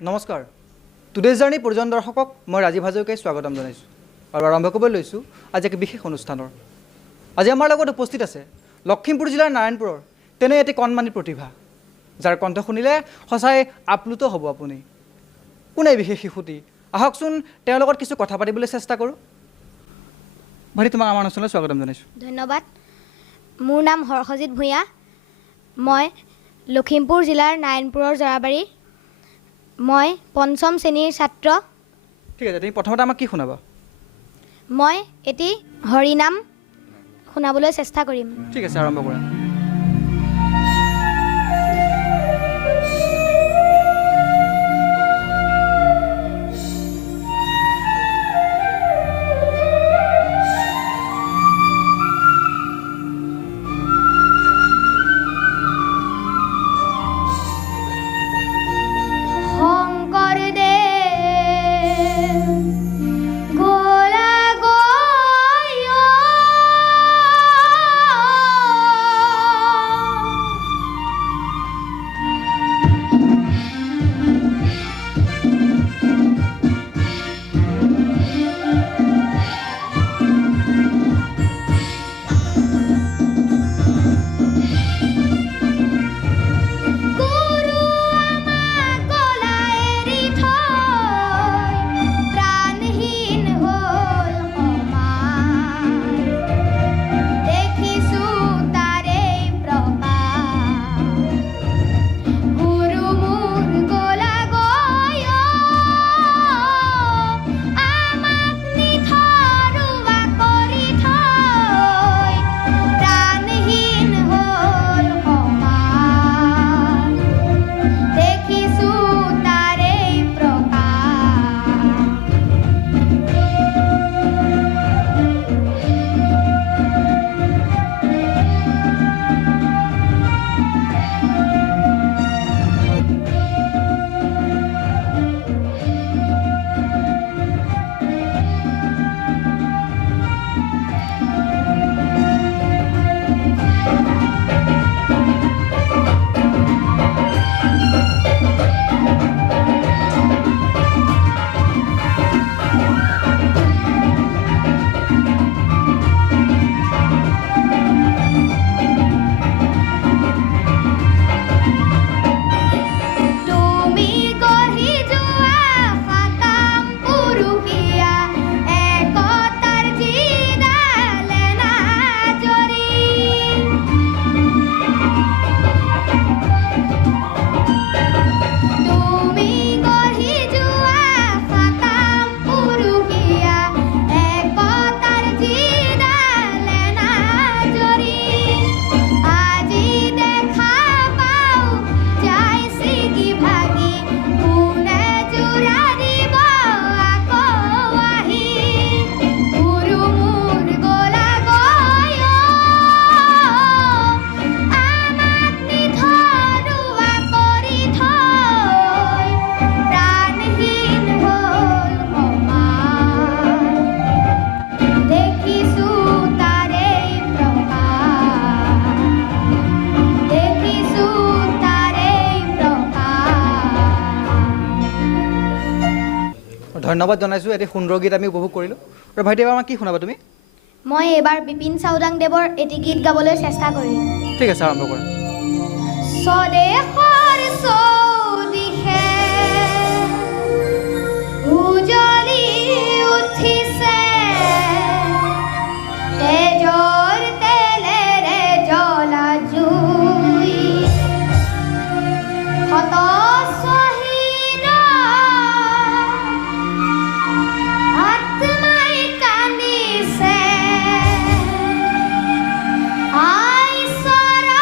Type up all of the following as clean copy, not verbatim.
নমস্কাৰ today's journey পৰিজন দৰ্শকক মই ৰাজীৱ হাজৰিকাই স্বাগতম জনাইছোঁ আৰু আৰম্ভ কৰিবলৈ লৈছোঁ আজি এক বিশেষ অনুষ্ঠানৰ আজি আমাৰ লগত উপস্থিত আছে লখিমপুৰ জিলাৰ নাৰায়ণপুৰৰ তেনে এটি কণমানি প্ৰতিভা যাৰ কণ্ঠ শুনিলে সঁচাই আপ্লুত হ'ব আপুনি কোনে বিশেষ শিশুটি আহকচোন তেওঁৰ লগত কিছু কথা পাতিবলৈ চেষ্টা কৰোঁ ভাইটি তোমাক আমাৰ অনুষ্ঠানলৈ স্বাগতম জনাইছোঁ ধন্যবাদ মোৰ নাম হৰ্ষজিৎ ভূঞা মই লখিমপুৰ জিলাৰ নাৰায়ণপুৰৰ জৰাবাৰী মই পঞ্চম শ্ৰেণীৰ ছাত্ৰ ঠিক আছে তুমি প্ৰথমতে আমাক কি শুনাবা মই এটি হৰিনাম শুনাবলৈ চেষ্টা কৰিম ঠিক আছে আৰম্ভ কৰা ধন্যবাদ জনাইছোঁ এটি সুন্দৰ গীত আমি উপভোগ কৰিলোঁ আৰু ভাইটি এবাৰ আমাক কি শুনাবা তুমি মই এইবাৰ বিপিন চাউদাংদেৱৰ এটি গীত গাবলৈ চেষ্টা কৰিম ঠিক আছে আৰম্ভ কৰা স্বদেশৰ চৌদিশে উজলি উঠিছে তেজৰ তেলেৰে জ্বলা জুই হতস্বহীন আত্মাই কান্দিছে আই চৰণ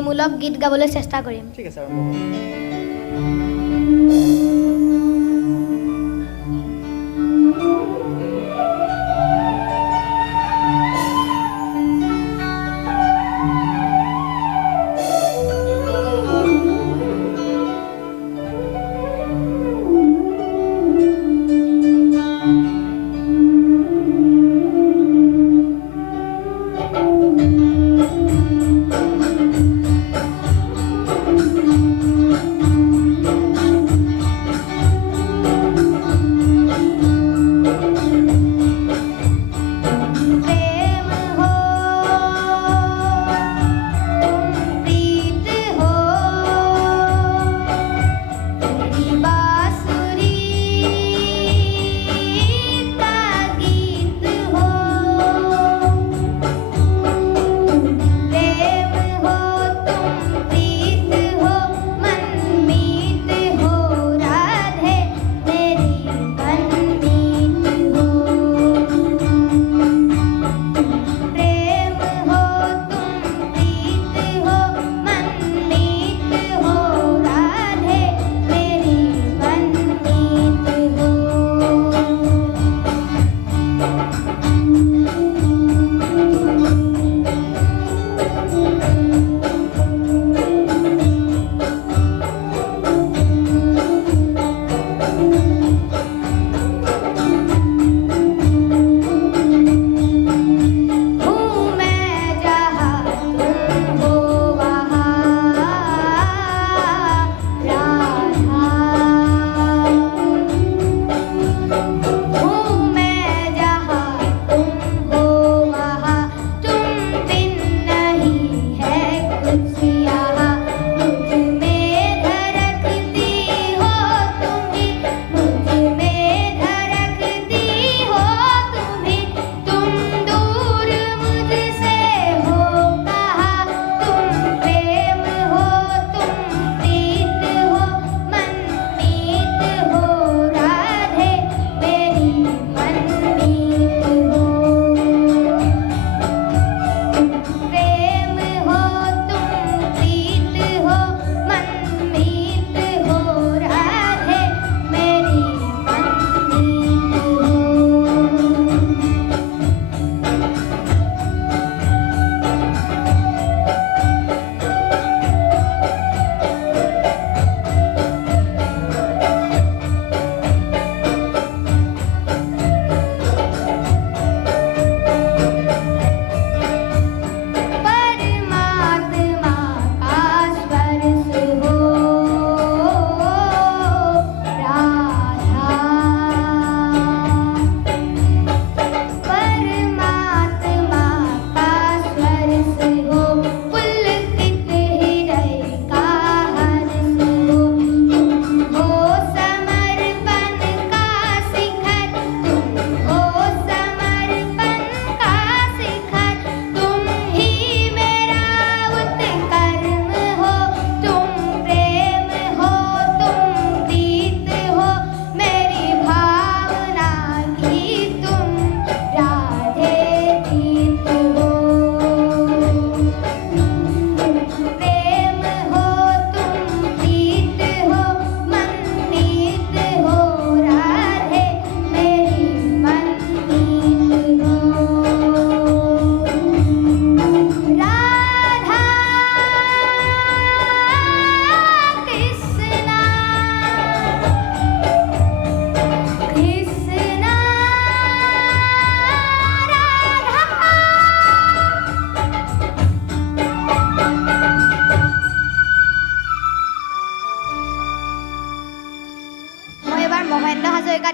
ভক্তিমূলক গীত গাবলৈ চেষ্টা কৰিম। ঠিক আছে, আৰম্ভ কৰক।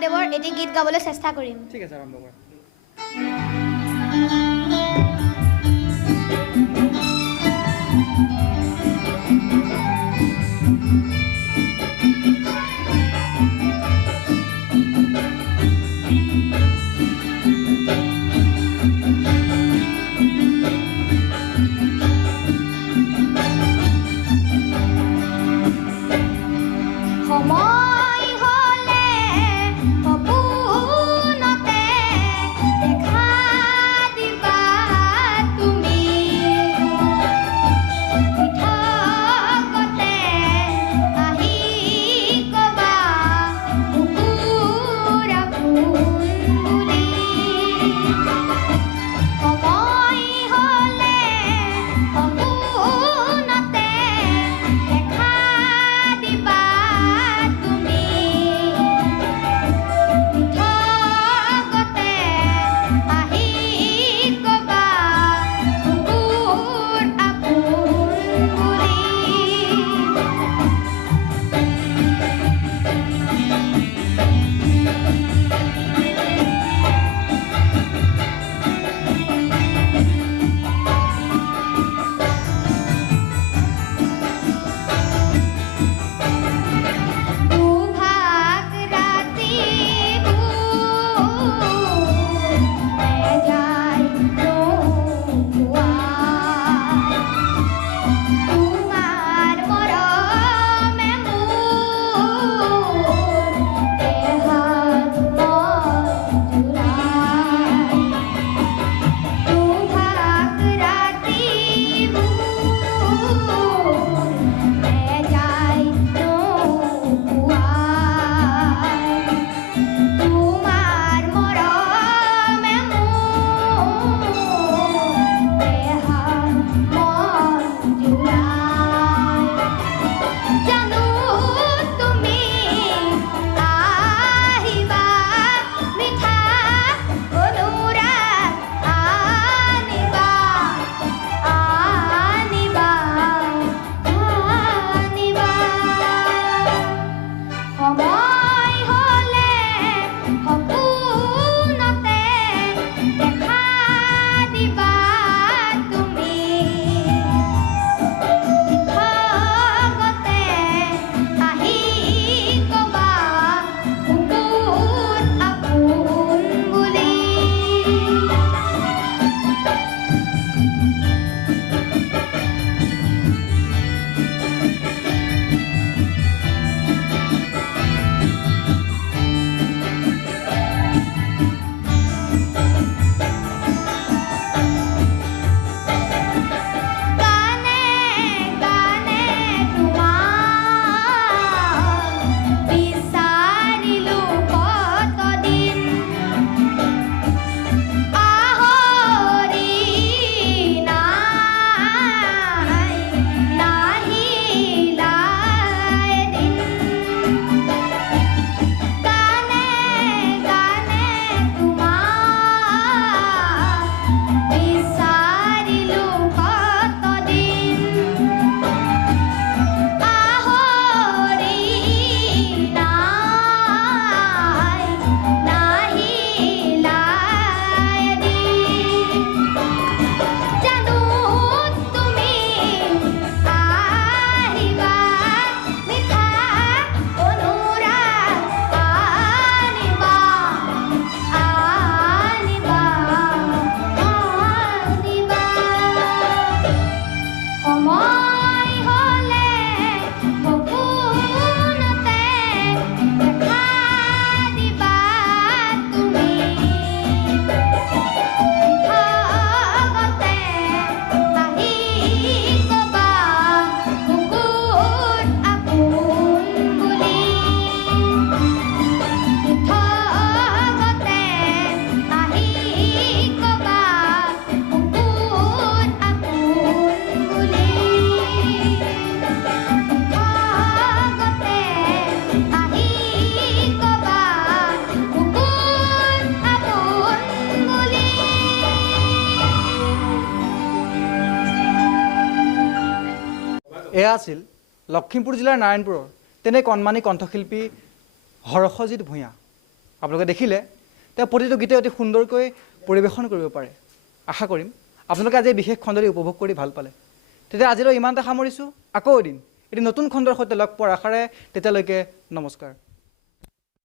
দেৱৰ এটি গীত গাবলৈ চেষ্টা কৰিম। ঠিক আছে, আৰম্ভ কৰা। পিঠা এয়া আছিল লখিমপুৰ জিলাৰ নাৰায়ণপুৰৰ তেনে কণমানি কণ্ঠশিল্পী হৰ্ষজিৎ ভূঞা। আপোনালোকে দেখিলে তেওঁ প্ৰতিটো গীতে অতি সুন্দৰকৈ পৰিৱেশন কৰিব পাৰে। আশা কৰিম আপোনালোকে আজি এই বিশেষ খণ্ডটি উপভোগ কৰি ভাল পালে। তেতিয়া আজিলৈ ইমানতে সামৰিছোঁ। আকৌ এদিন নতুন খণ্ডৰ সৈতে লগ পোৱাৰ আশাৰে তেতিয়ালৈকে নমস্কাৰ।